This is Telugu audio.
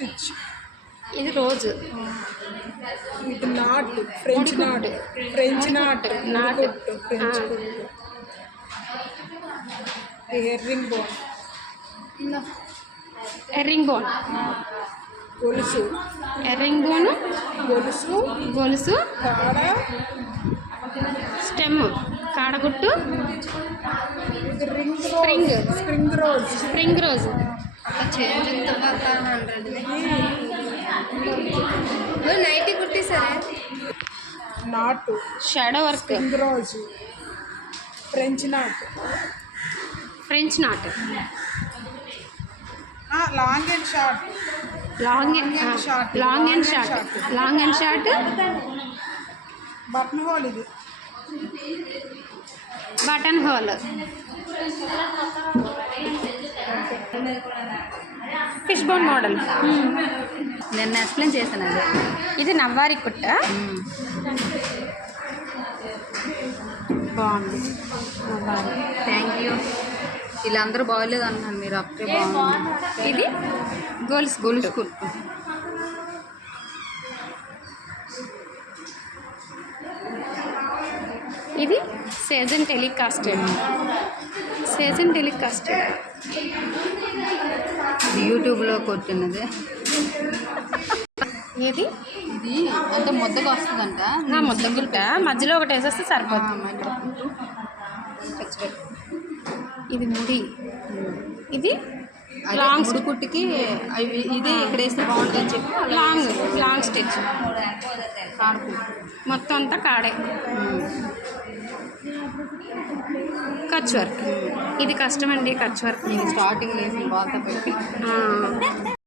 స్టిచ్. ఇది రోజు. ఇది knot, French knot. French knot, knot. French కుట్టు. Earring bone. Earring bone. గొలుసు. ఎర్రింగ్ బోను, గొలుసు, గొలుసు, కాడ, స్టెమ్, కాడగుట్టు, ring, spring. Spring rose. Spring rose. నైట్ కుట్టిసారా? Knot, shadow work. Spring rose, French knot. French knot. Long and short. Long and short. Long and short. Button hole. ఇది button hole. Fish bone model. నేను ఎక్స్ప్లెయిన్ చేశాను అది. ఇది నవ్వారి కుట్ట. బాగుంది నవ్వారి. Thank you. వీళ్ళందరూ బాగోలేదు అన్నాను, మీరు అప్పుడే బాగుంది. ఇది గొలుసు కుట్టు. ఇది సీజన్ టెలికాస్టెడ్. యూట్యూబ్లో కొట్టినది. ఏది? ఇది అంటే ముద్దగా వస్తుందంట. ముద్ద గుట్ట మధ్యలో ఒకటి వేసేస్తే సరిపోతుంది. ఇది ముడి. ఇది లాంగ్ కుట్టుకి ఇది ఇక్కడ వేస్తే బాగుంటుందని చెప్పి లాంగ్ స్టిచ్. మొత్తం అంతా కాడే. కచ్ వర్క్. ఇది కష్టం అండి, కచ్ వర్క్. స్టార్టింగ్ వేసిన బాగా పెట్టి